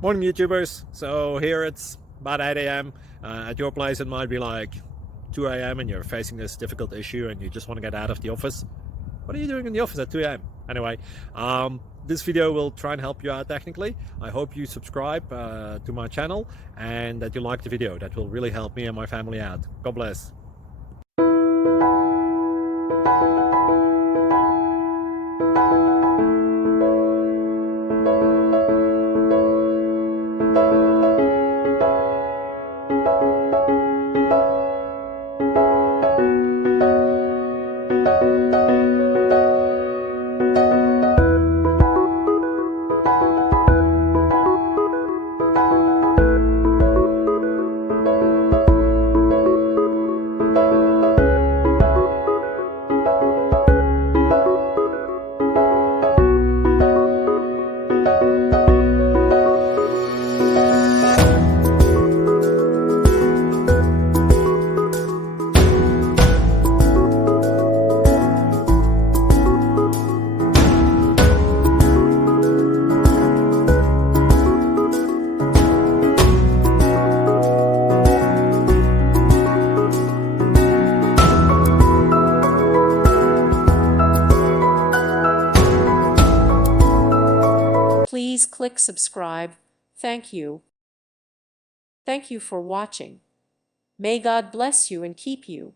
Morning YouTubers. So here it's about 8 a.m. At your place it might be like 2 a.m. and you're facing this difficult issue and you just want to get out of the office. What are you doing in the office at 2 a.m.? Anyway, this video will try and help you out technically. I hope you subscribe to my channel and that you like the video. That will really help me and my family out. God bless. Please click subscribe. Thank you. Thank you for watching. May God bless you and keep you.